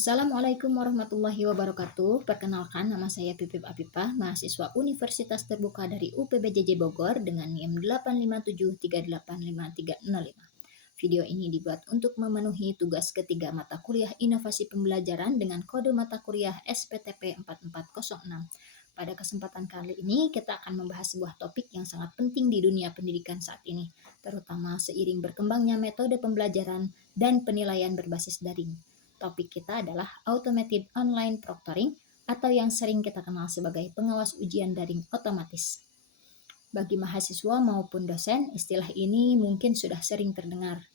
Assalamualaikum warahmatullahi wabarakatuh. Perkenalkan, nama saya Pipip Apipah, mahasiswa Universitas Terbuka dari UPBJJ Bogor dengan NIM 857385305. Video ini dibuat untuk memenuhi tugas ketiga mata kuliah Inovasi Pembelajaran dengan kode mata kuliah SPTP 4406. Pada kesempatan kali ini, kita akan membahas sebuah topik yang sangat penting di dunia pendidikan saat ini, terutama seiring berkembangnya metode pembelajaran dan penilaian berbasis daring. Topik kita adalah Automated Online Proctoring atau yang sering kita kenal sebagai pengawas ujian daring otomatis. Bagi mahasiswa maupun dosen, istilah ini mungkin sudah sering terdengar.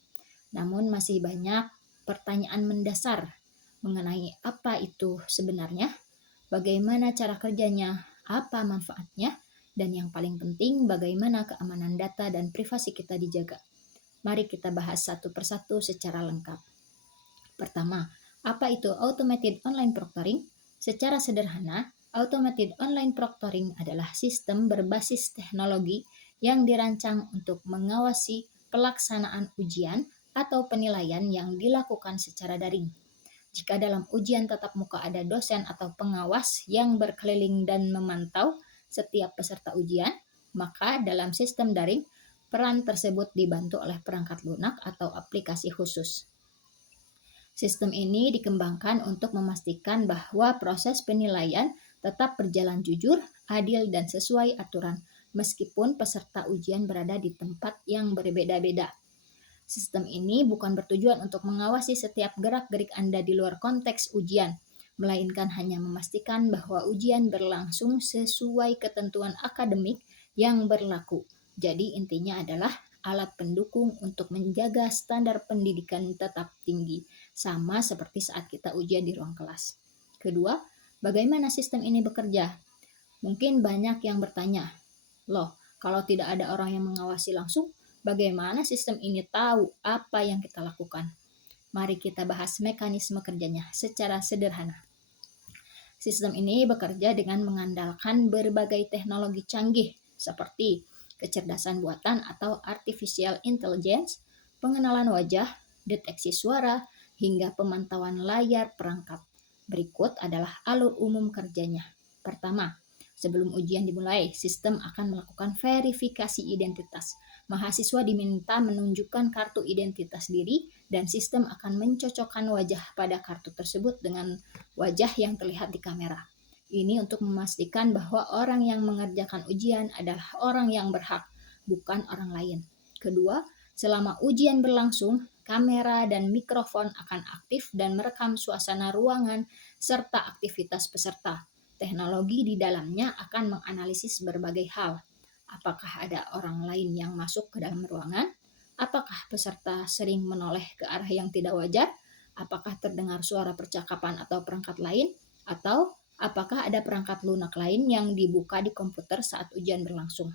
Namun masih banyak pertanyaan mendasar mengenai apa itu sebenarnya, bagaimana cara kerjanya, apa manfaatnya, dan yang paling penting bagaimana keamanan data dan privasi kita dijaga. Mari kita bahas satu persatu secara lengkap. Pertama, apa itu Automated Online Proctoring? Secara sederhana, Automated Online Proctoring adalah sistem berbasis teknologi yang dirancang untuk mengawasi pelaksanaan ujian atau penilaian yang dilakukan secara daring. Jika dalam ujian tatap muka ada dosen atau pengawas yang berkeliling dan memantau setiap peserta ujian, maka dalam sistem daring, peran tersebut dibantu oleh perangkat lunak atau aplikasi khusus. Sistem ini dikembangkan untuk memastikan bahwa proses penilaian tetap berjalan jujur, adil, dan sesuai aturan, meskipun peserta ujian berada di tempat yang berbeda-beda. Sistem ini bukan bertujuan untuk mengawasi setiap gerak-gerik Anda di luar konteks ujian, melainkan hanya memastikan bahwa ujian berlangsung sesuai ketentuan akademik yang berlaku. Jadi intinya adalah alat pendukung untuk menjaga standar pendidikan tetap tinggi, sama seperti saat kita ujian di ruang kelas. Kedua, bagaimana sistem ini bekerja? Mungkin banyak yang bertanya, loh, kalau tidak ada orang yang mengawasi langsung, bagaimana sistem ini tahu apa yang kita lakukan? Mari kita bahas mekanisme kerjanya secara sederhana. Sistem ini bekerja dengan mengandalkan berbagai teknologi canggih seperti kecerdasan buatan atau artificial intelligence, pengenalan wajah, deteksi suara, hingga pemantauan layar perangkat. Berikut adalah alur umum kerjanya. Pertama, sebelum ujian dimulai, sistem akan melakukan verifikasi identitas. Mahasiswa diminta menunjukkan kartu identitas diri dan sistem akan mencocokkan wajah pada kartu tersebut dengan wajah yang terlihat di kamera. Ini untuk memastikan bahwa orang yang mengerjakan ujian adalah orang yang berhak, bukan orang lain. Kedua, selama ujian berlangsung, kamera dan mikrofon akan aktif dan merekam suasana ruangan serta aktivitas peserta. Teknologi di dalamnya akan menganalisis berbagai hal. Apakah ada orang lain yang masuk ke dalam ruangan? Apakah peserta sering menoleh ke arah yang tidak wajar? Apakah terdengar suara percakapan atau perangkat lain? Atau apakah ada perangkat lunak lain yang dibuka di komputer saat ujian berlangsung?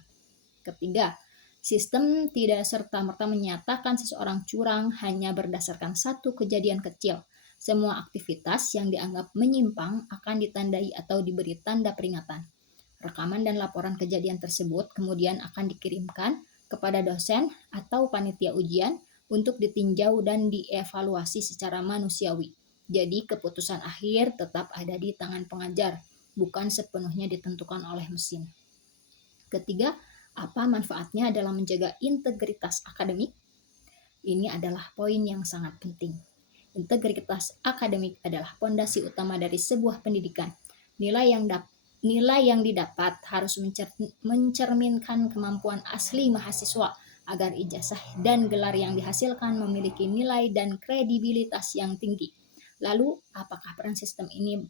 Ketiga, sistem tidak serta-merta menyatakan seseorang curang hanya berdasarkan satu kejadian kecil. Semua aktivitas yang dianggap menyimpang akan ditandai atau diberi tanda peringatan. Rekaman dan laporan kejadian tersebut kemudian akan dikirimkan kepada dosen atau panitia ujian untuk ditinjau dan dievaluasi secara manusiawi. Jadi keputusan akhir tetap ada di tangan pengajar, bukan sepenuhnya ditentukan oleh mesin. Ketiga, apa manfaatnya dalam menjaga integritas akademik? Ini adalah poin yang sangat penting. Integritas akademik adalah fondasi utama dari sebuah pendidikan. Nilai yang didapat harus mencerminkan kemampuan asli mahasiswa agar ijazah dan gelar yang dihasilkan memiliki nilai dan kredibilitas yang tinggi. Lalu, apakah peran sistem ini?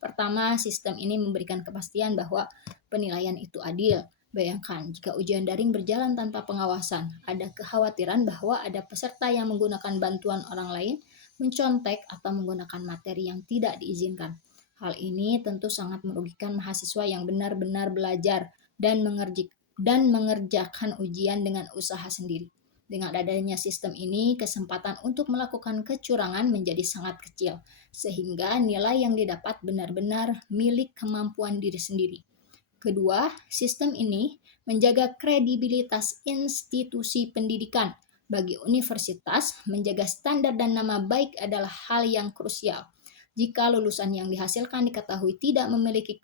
Pertama, sistem ini memberikan kepastian bahwa penilaian itu adil. Bayangkan, jika ujian daring berjalan tanpa pengawasan, ada kekhawatiran bahwa ada peserta yang menggunakan bantuan orang lain, mencontek, atau menggunakan materi yang tidak diizinkan. Hal ini tentu sangat merugikan mahasiswa yang benar-benar belajar dan mengerjakan ujian dengan usaha sendiri. Dengan adanya sistem ini, kesempatan untuk melakukan kecurangan menjadi sangat kecil, sehingga nilai yang didapat benar-benar milik kemampuan diri sendiri. Kedua, sistem ini menjaga kredibilitas institusi pendidikan. Bagi universitas, menjaga standar dan nama baik adalah hal yang krusial. Jika lulusan yang dihasilkan diketahui tidak memiliki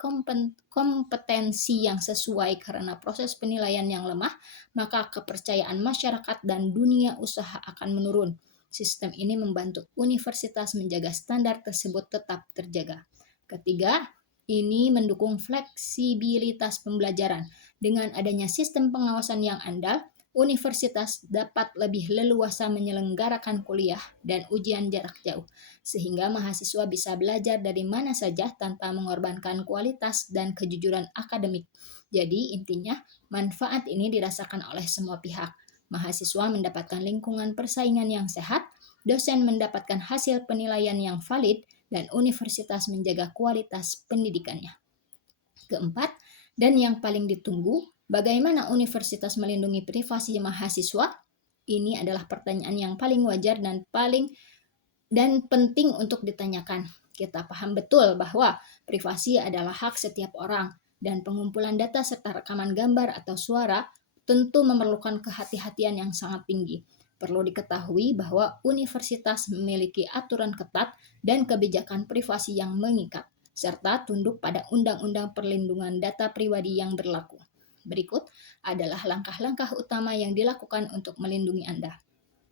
kompetensi yang sesuai karena proses penilaian yang lemah, maka kepercayaan masyarakat dan dunia usaha akan menurun. Sistem ini membantu universitas menjaga standar tersebut tetap terjaga. Ketiga, ini mendukung fleksibilitas pembelajaran. Dengan adanya sistem pengawasan yang andal, universitas dapat lebih leluasa menyelenggarakan kuliah dan ujian jarak jauh, sehingga mahasiswa bisa belajar dari mana saja tanpa mengorbankan kualitas dan kejujuran akademik. Jadi intinya, manfaat ini dirasakan oleh semua pihak. Mahasiswa mendapatkan lingkungan persaingan yang sehat, dosen mendapatkan hasil penilaian yang valid, dan universitas menjaga kualitas pendidikannya. Keempat, dan yang paling ditunggu, bagaimana universitas melindungi privasi mahasiswa? Ini adalah pertanyaan yang paling wajar dan penting untuk ditanyakan. Kita paham betul bahwa privasi adalah hak setiap orang dan pengumpulan data serta rekaman gambar atau suara tentu memerlukan kehati-hatian yang sangat tinggi. Perlu diketahui bahwa universitas memiliki aturan ketat dan kebijakan privasi yang mengikat, serta tunduk pada Undang-Undang Perlindungan Data Pribadi yang berlaku. Berikut adalah langkah-langkah utama yang dilakukan untuk melindungi Anda.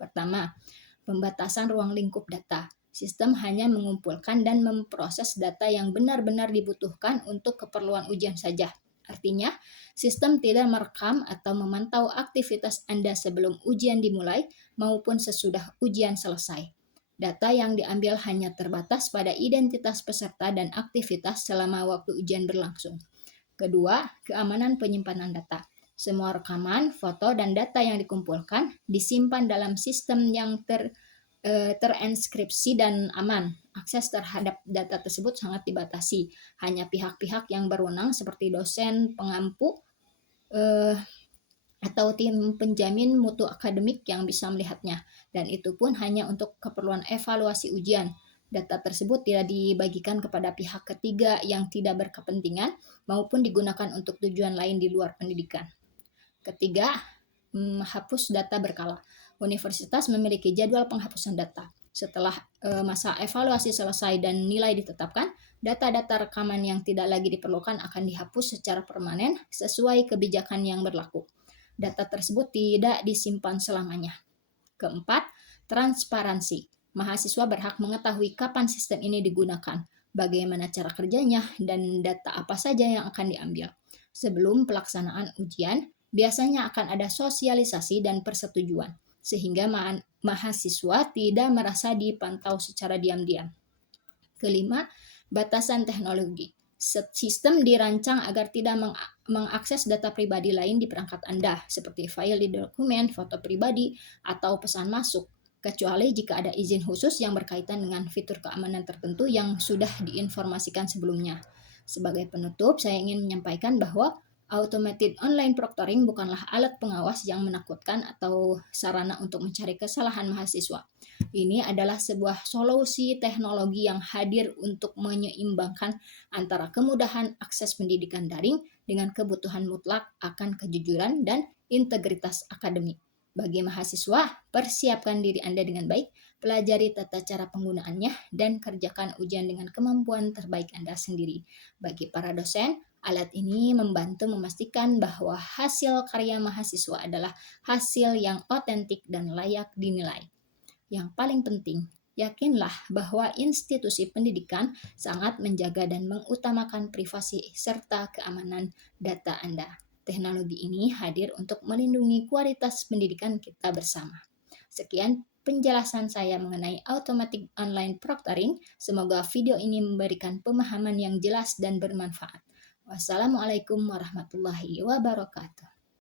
Pertama, pembatasan ruang lingkup data. Sistem hanya mengumpulkan dan memproses data yang benar-benar dibutuhkan untuk keperluan ujian saja. Artinya, sistem tidak merekam atau memantau aktivitas Anda sebelum ujian dimulai maupun sesudah ujian selesai. Data yang diambil hanya terbatas pada identitas peserta dan aktivitas selama waktu ujian berlangsung. Kedua, keamanan penyimpanan data. Semua rekaman, foto, dan data yang dikumpulkan disimpan dalam sistem yang terenskripsi dan aman. Akses terhadap data tersebut sangat dibatasi. Hanya pihak-pihak yang berwenang seperti dosen, pengampu, atau tim penjamin mutu akademik yang bisa melihatnya. Dan itu pun hanya untuk keperluan evaluasi ujian. Data tersebut tidak dibagikan kepada pihak ketiga yang tidak berkepentingan maupun digunakan untuk tujuan lain di luar pendidikan. Ketiga, hapus data berkala. Universitas memiliki jadwal penghapusan data. Setelah masa evaluasi selesai dan nilai ditetapkan, data-data rekaman yang tidak lagi diperlukan akan dihapus secara permanen sesuai kebijakan yang berlaku. Data tersebut tidak disimpan selamanya. Keempat, transparansi. Mahasiswa berhak mengetahui kapan sistem ini digunakan, bagaimana cara kerjanya, dan data apa saja yang akan diambil. Sebelum pelaksanaan ujian, biasanya akan ada sosialisasi dan persetujuan, sehingga mahasiswa tidak merasa dipantau secara diam-diam. Kelima, batasan teknologi. Sistem dirancang agar tidak mengakses data pribadi lain di perangkat Anda, seperti file di dokumen, foto pribadi, atau pesan masuk, kecuali jika ada izin khusus yang berkaitan dengan fitur keamanan tertentu yang sudah diinformasikan sebelumnya. Sebagai penutup, saya ingin menyampaikan bahwa automated online proctoring bukanlah alat pengawas yang menakutkan atau sarana untuk mencari kesalahan mahasiswa. Ini adalah sebuah solusi teknologi yang hadir untuk menyeimbangkan antara kemudahan akses pendidikan daring dengan kebutuhan mutlak akan kejujuran dan integritas akademik. Bagi mahasiswa, persiapkan diri Anda dengan baik, pelajari tata cara penggunaannya, dan kerjakan ujian dengan kemampuan terbaik Anda sendiri. Bagi para dosen, alat ini membantu memastikan bahwa hasil karya mahasiswa adalah hasil yang otentik dan layak dinilai. Yang paling penting, yakinlah bahwa institusi pendidikan sangat menjaga dan mengutamakan privasi serta keamanan data Anda. Teknologi ini hadir untuk melindungi kualitas pendidikan kita bersama. Sekian penjelasan saya mengenai automatic online proctoring. Semoga video ini memberikan pemahaman yang jelas dan bermanfaat. Wassalamualaikum warahmatullahi wabarakatuh.